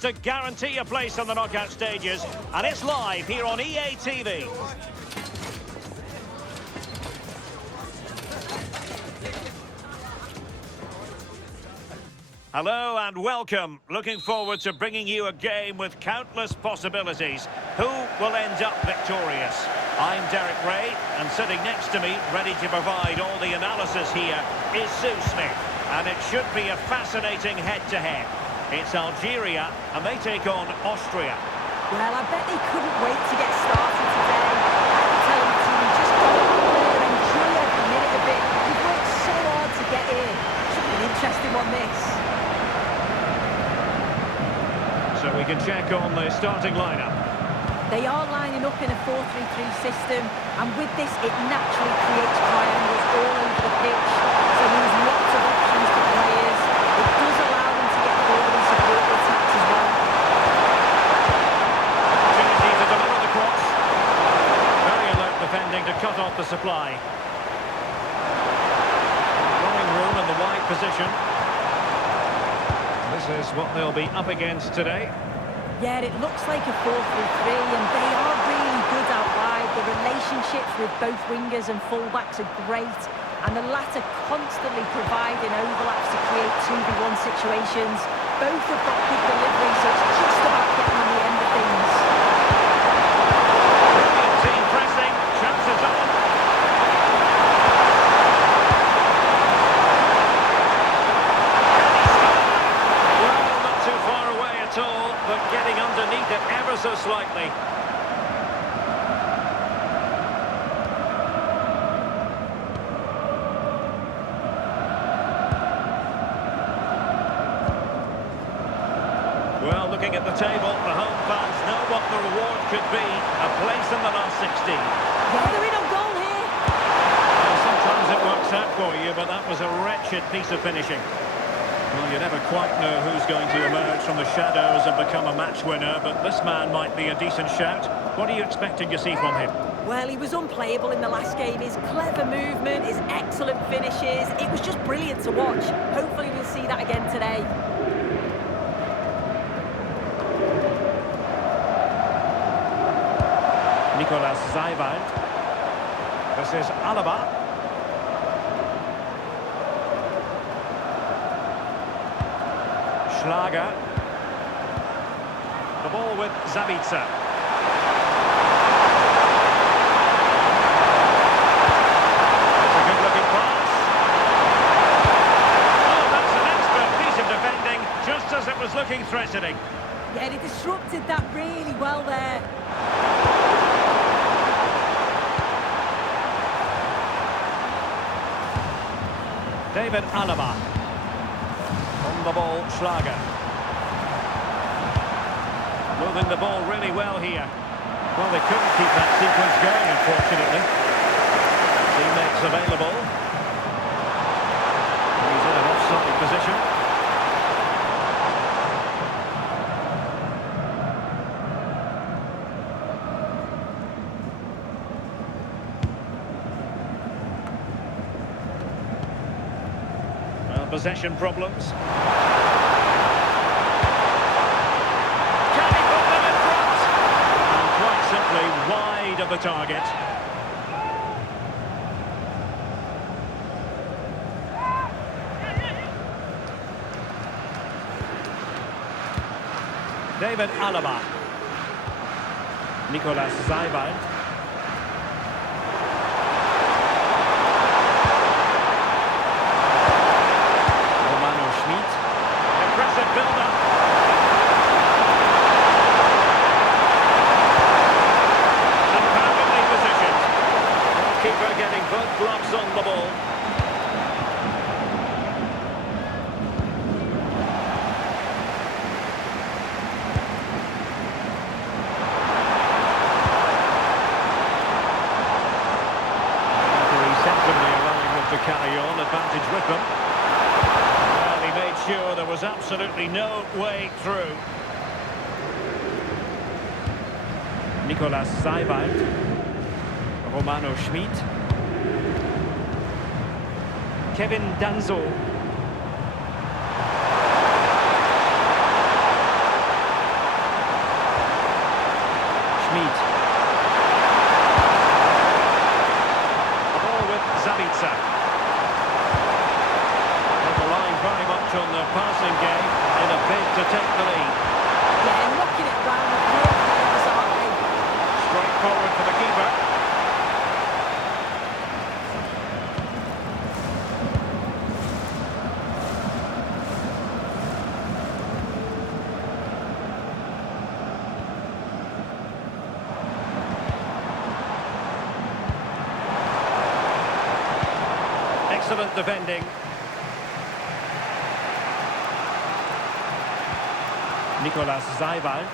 to guarantee a place on the knockout stages, and it's live here on EA TV. Hello and welcome. Looking forward to bringing you a game with countless possibilities. Who will end up victorious? I'm Derek Ray, and sitting next to me, ready to provide all the analysis here, is Sue Smith. And it should be a fascinating head-to-head. It's Algeria, and they take on Austria. Well, I bet they couldn't wait to get started today. I can tell the team just go out there and enjoy every minute of it. You've worked so hard to get here. Should be an interesting one, this. So we can check on the starting lineup. They are lining up in a 4-3-3 system, and with this, it naturally creates triangles all over the pitch. So there's lots of options for players. It does allow them to get forward and support the attacks as well. Opportunity to deliver the cross. Very alert defending to cut off the supply. Running room in the wide position. This is what they'll be up against today. Yeah, it looks like a 4-3-3, and they are really good out wide. The relationships with both wingers and fullbacks are great, and the latter constantly providing overlaps to create 2v1 situations. Both have got good delivery, so it's just about getting on the end of things. Brilliant team pressing, chances on. But getting underneath it ever so slightly. Well, looking at the table, the home fans know what the reward could be. A place in the last 16. Yeah, they're in on goal here. Well, sometimes it works out for you, but that was a wretched piece of finishing. Well, you never quite know who's going to emerge from the shadows and become a match winner, but this man might be a decent shout. What are you expecting to see from him? Well, he was unplayable in the last game. His clever movement, his excellent finishes, it was just brilliant to watch. Hopefully we'll see that again today. Nicolas Zeiwald. This is Alaba. Schlager. The ball with Zabitzer. That's a good-looking pass. Oh, that's an expert piece of defending, just as it was looking threatening. Yeah, they disrupted that really well there. David Alaba. On the ball, Schlager. Moving the ball really well here. Well, they couldn't keep that sequence going, unfortunately. Teammates available. He's in an offside position. Well, possession problems. Wide of the target. David Alaba. Nicolas Zeiwald. Romano Schmid. Impressive build-up. Keeper getting both gloves on the ball. Referee sensibly allowing them to carry on, advantage with them. Well, he made sure there was absolutely no way through. Nicolas Zeiwald. Romano Schmid. Kevin Danzo. lead. Yeah, knocking it round with real players, aren't they? Straight forward for the keeper. Excellent defending. Nicolas Seiwald.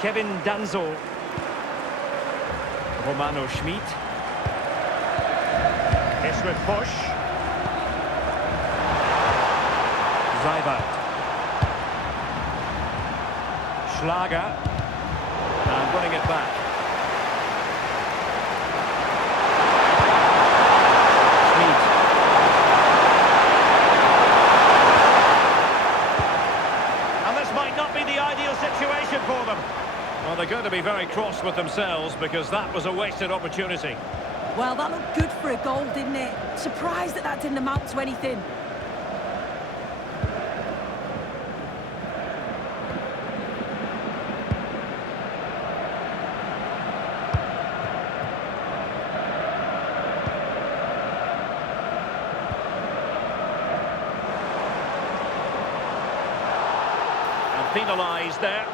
Kevin Danzo. Romano Schmid. Esrit Bosch. Seiwald. Schlager. And winning it back. Situation for them. Well, they're going to be very cross with themselves because that was a wasted opportunity. Well, that looked good for a goal, didn't it? Surprised that didn't amount to anything. Penalised there.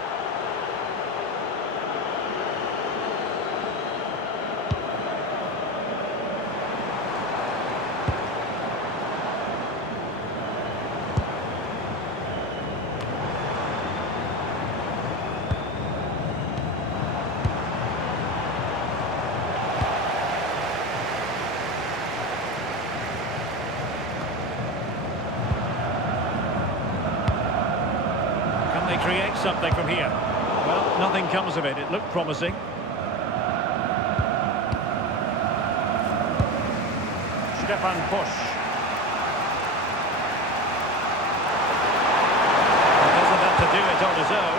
They create something from here. Well, nothing comes of it. It looked promising. Stefan Bosch. He doesn't have to do it on his own.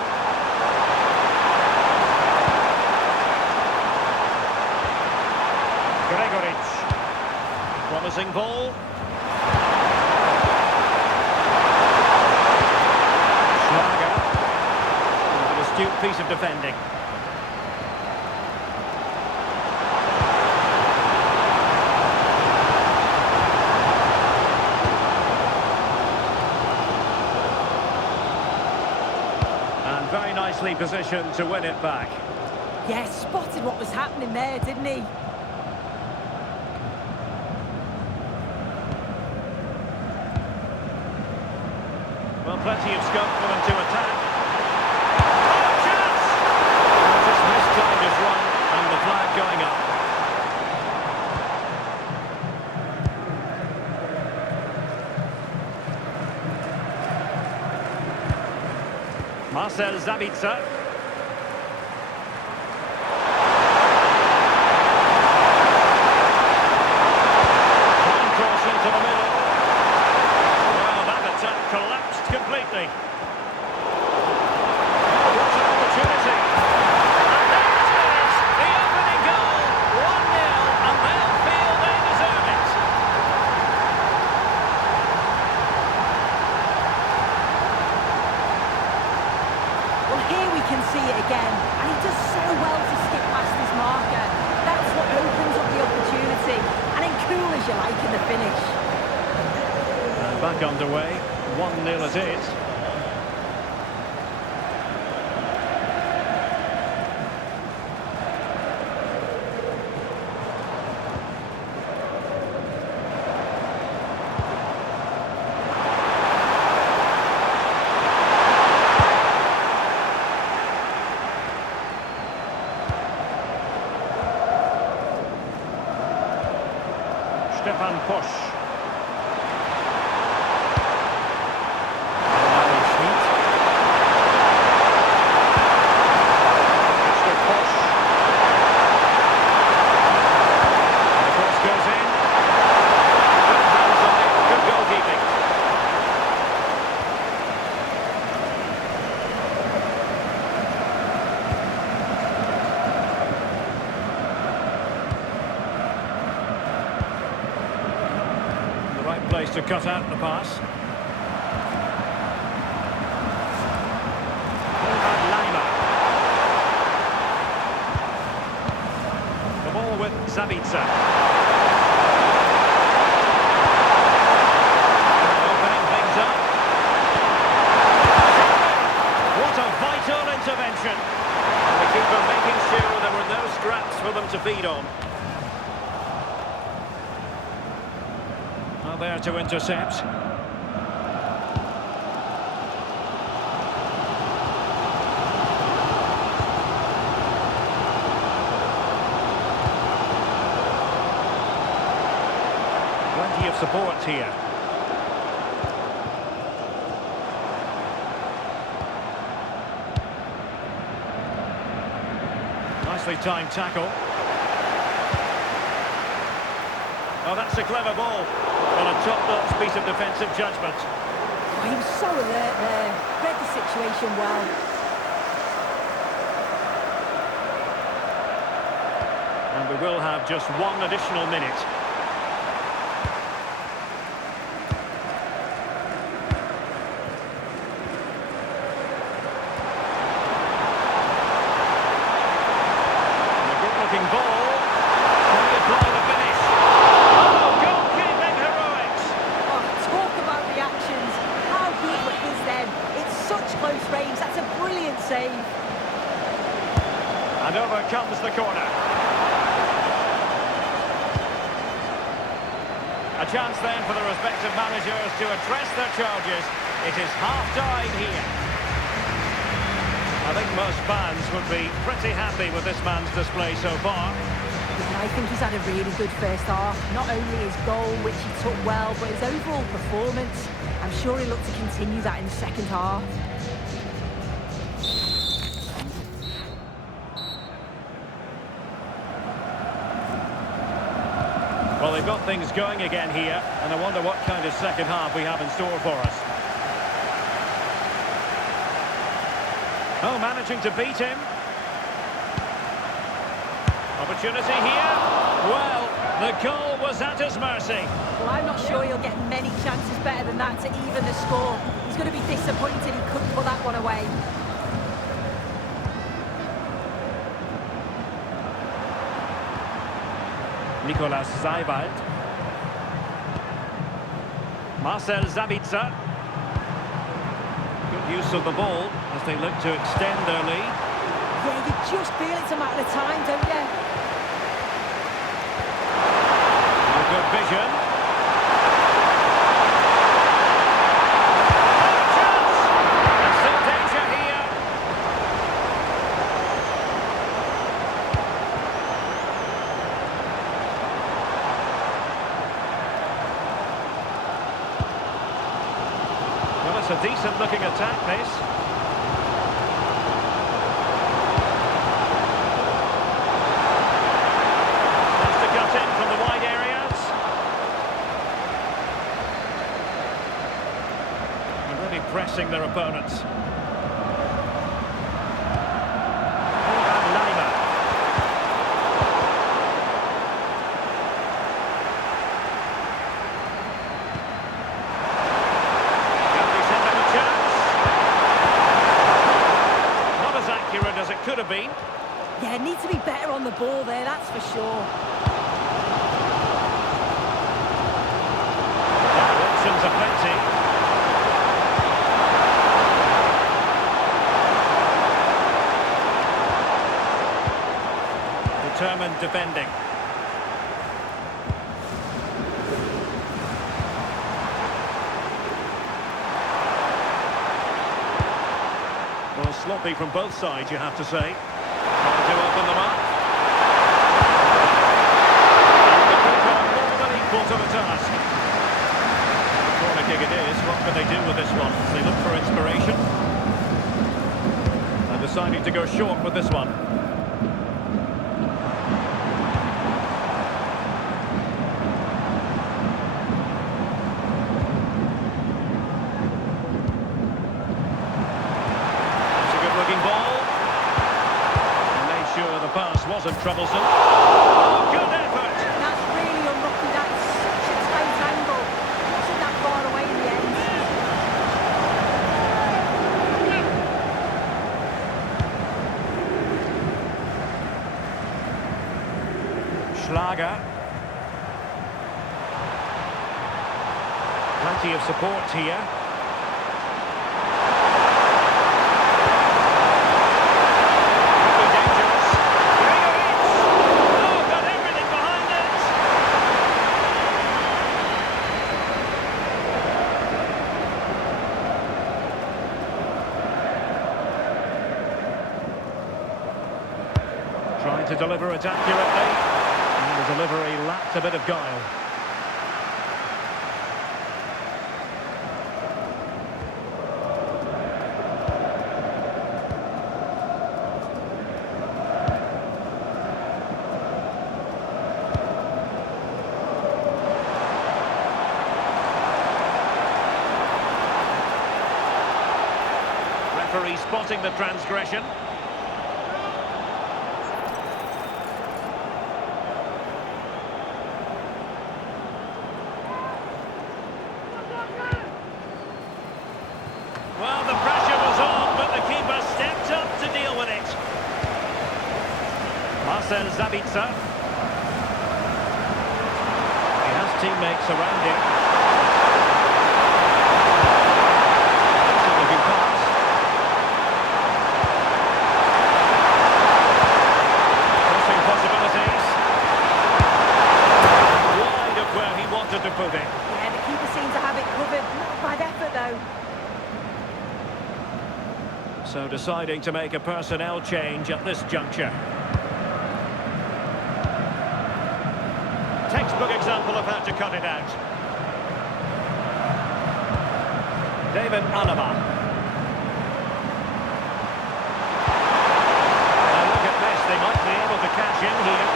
Gregoritsch. Promising ball. Astute piece of defending. And very nicely positioned to win it back. Yeah, spotted what was happening there, didn't he? Well, plenty of scope for them to attack. Mistimed his run, and the flag going up. Marcel Sabitzer. Fine cross into the middle. Well, that attack collapsed completely. What an opportunity. Can see it again, and he does so well to skip past his marker. That's what opens up the opportunity, and then cool as you like in the finish. And back underway, 1-0 it is. Stefan Bosch. Schmid. Extra Bosch. The cross goes in. Good hands on it, good goalkeeping. Place to cut out the pass. Sabitzer. Opening things up. What a vital intervention. And the keeper making sure there were no scraps for them to feed on. Well, there to intercept. Plenty of support here. Nicely timed tackle. Oh, that's a clever ball. And a top-notch piece of defensive judgment. Oh, he was so alert there. Read the situation well. And we will have just one additional minute. Ball. Can he apply the finish? Oh, goalkeeping heroics! Oh, talk about reactions. How good were his then? It's such close range. That's a brilliant save. And over comes the corner. A chance then for the respective managers to address their charges. It is half-time here. I think most fans would be pretty happy with this man's display so far. I think he's had a really good first half. Not only his goal, which he took well, but his overall performance. I'm sure he'll look to continue that in the second half. Well, they've got things going again here, and I wonder what kind of second half we have in store for us. Oh, managing to beat him. Opportunity here. Well, the goal was at his mercy. Well, I'm not sure he'll get many chances better than that to even the score. He's going to be disappointed he couldn't put that one away. Nicolas Seiwald. Marcel Sabitzer. Good use of the ball as they look to extend their lead. Yeah, you just feel it's a matter of time, don't you? Good vision. And still danger here. Well, it's a decent-looking attack, this. Pressing their opponents. Not as accurate as it could have been. Yeah, needs to be better on the ball there, that's for sure. Options are plenty. Determined defending. Well, sloppy from both sides, you have to say. Trying to open them up. And the keeper more than equal to the task. Corner kick it is. What can they do with this one? They look for inspiration. And deciding to go short with this one. Wasn't troublesome. Oh, good effort! That's really unlucky. That's such a tight angle. Wasn't that far away in the end. Schlag. Schlager. Plenty of support here. Could be dangerous. Oh, got everything behind it. Trying to deliver it accurately. And the delivery lacked a bit of guile. Referee spotting the transgression. Well, the pressure was on, but the keeper stepped up to deal with it. Marcel Sabitzer. He has teammates around him. Looking pass. Crossing possibilities. Wide of where he wanted to put it. Yeah, the keeper seemed to have it covered. Not a bad effort, though. So deciding to make a personnel change at this juncture. Textbook example of how to cut it out. David Alaba. Now look at this, they might be able to cash in here.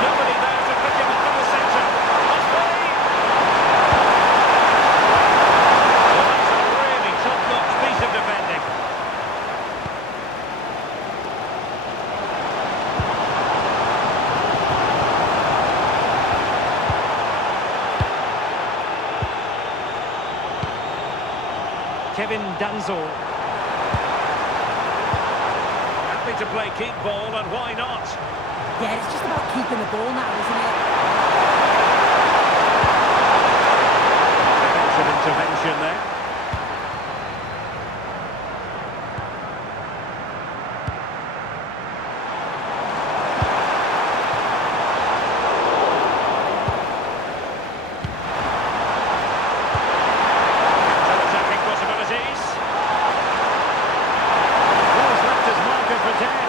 Nobody there to pick him up in the centre. Must be! Well, that's a really top-notch piece of defending. Kevin Danzo. Happy to play keep ball, and why not? Yeah, it's just about keeping the ball now, isn't it? Defensive intervention there. Attacking possibilities. Ball's left his marker for dead.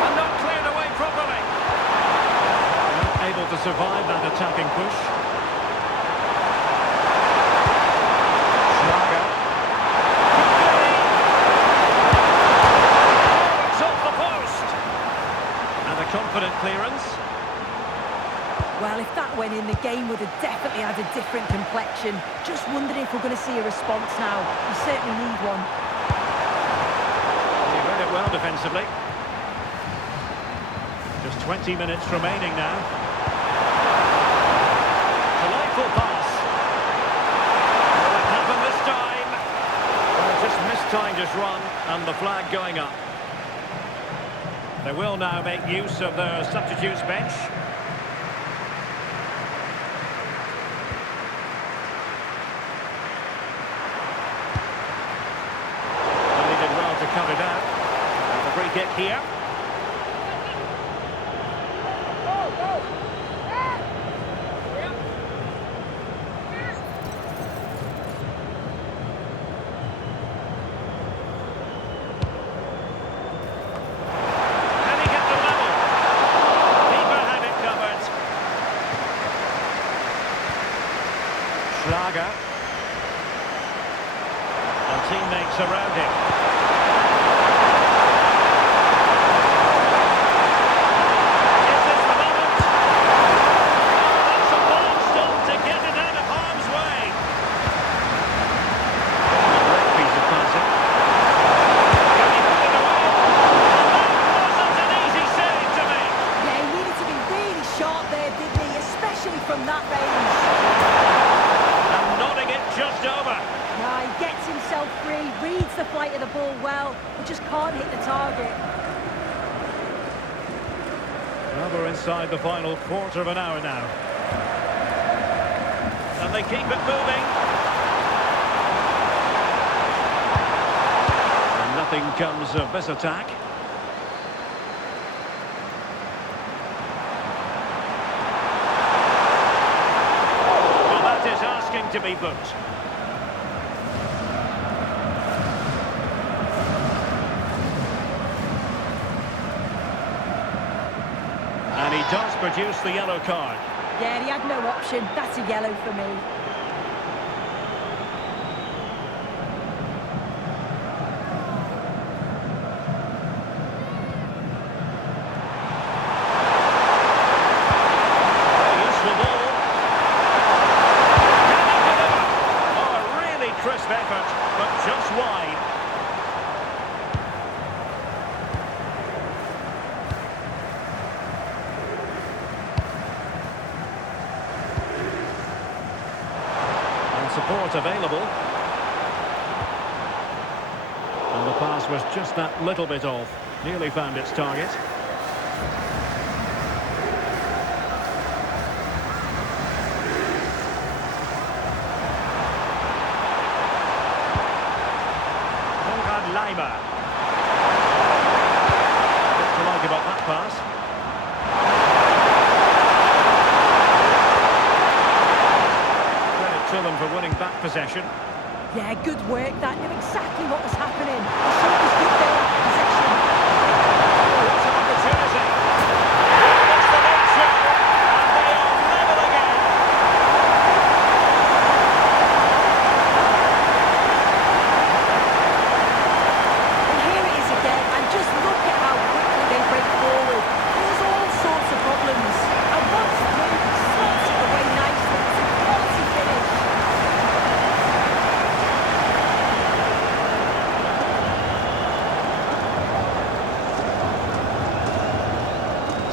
And not cleared away properly. Not able to survive that attacking push. Schlager. It's off the post. And a confident clearance. Well, if that went in, the game would have definitely had a different complexion. Just wondering if we're going to see a response now. We certainly need one. He read it well defensively. Just 20 minutes remaining now. Delightful pass. Will it happen this time? Well, just mistimed his run and the flag going up. They will now make use of their substitutes bench. Cut it out. And the free kick here. Can he get the level? Keeper had it covered. Schlager. And teammates around him. From that range. And nodding it just over. Now he gets himself free, reads the flight of the ball, inside the final quarter of an hour now. And they keep it moving. And nothing comes of this attack. Well, that is asking to be booked. And he does produce the yellow card. Yeah, he had no option. That's a yellow for me. Useful ball. Can he deliver? Oh, a really crisp effort, but just wide. Support available. And the pass was just that little bit off. Nearly found its target. Konrad Leimer. What to like about that pass? To them for winning back possession. Yeah, good work. That knew exactly what was happening. The shot was good there after possession. Oh, what an opportunity. It's the next shot, and they are level again. And here it is again, and just look at how quickly they break forward. There's all sorts of problems. And once through, slots it away nicely. It's a quality finish.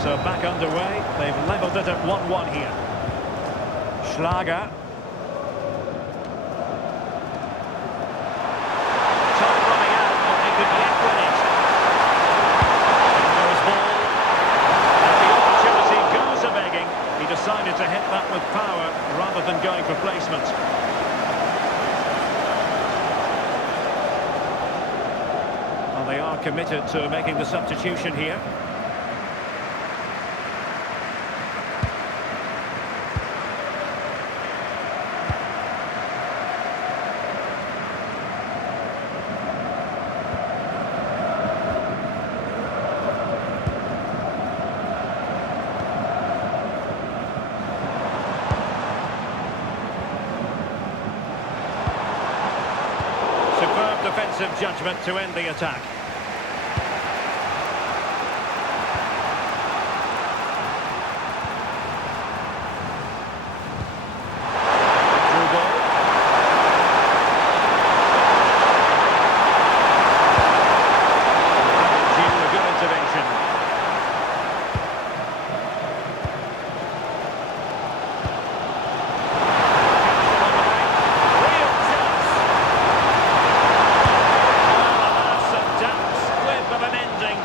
So back underway. They've levelled it at 1-1 here. Schlager. Time running out, but they could yet win it. There's ball. And the opportunity goes a-begging. He decided to hit that with power rather than going for placement. Well, they are committed to making the substitution here. Superb defensive judgment to end the attack. Through ball. Due a good intervention. Real chance.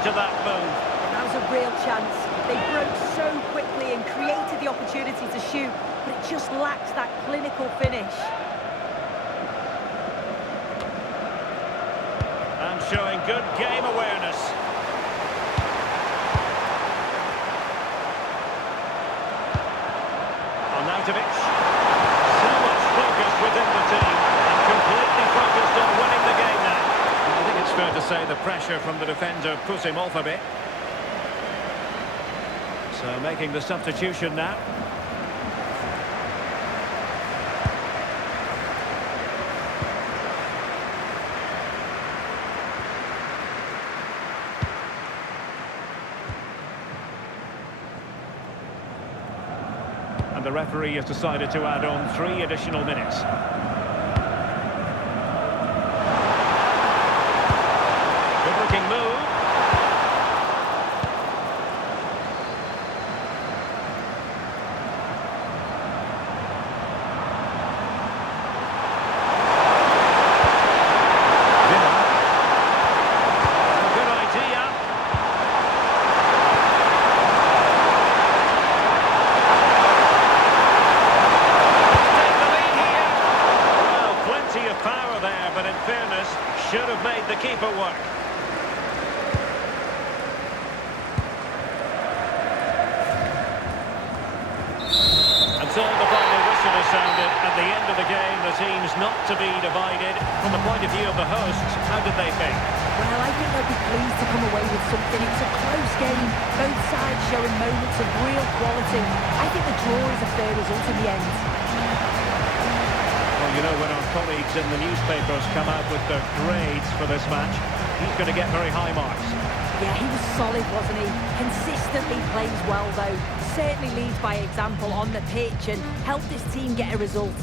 To that move. That was a real chance. They broke so quickly and created the opportunity to shoot, but it just lacks that clinical finish. And showing good game awareness. Arnautovic. So much focus within the team and completely focused on winning the game now. I think it's fair to say the pressure from the defender put him off a bit. So making the substitution now. And the referee has decided to add on 3 additional minutes. Good-looking move. Good idea. for work. Until the final whistle is sounded, at the end of the game, the team's not to be divided. From the point of view of the hosts, how did they think? Well, I think they'll be pleased to come away with something. It's a close game, both sides showing moments of real quality. I think the draw is a fair result in the end. Well, you know, when our colleagues in the newspapers come out with their grades for this match, he's going to get very high marks. Yeah, he was solid, wasn't he? Consistently plays well, though. Certainly leads by example on the pitch and helped his team get a result.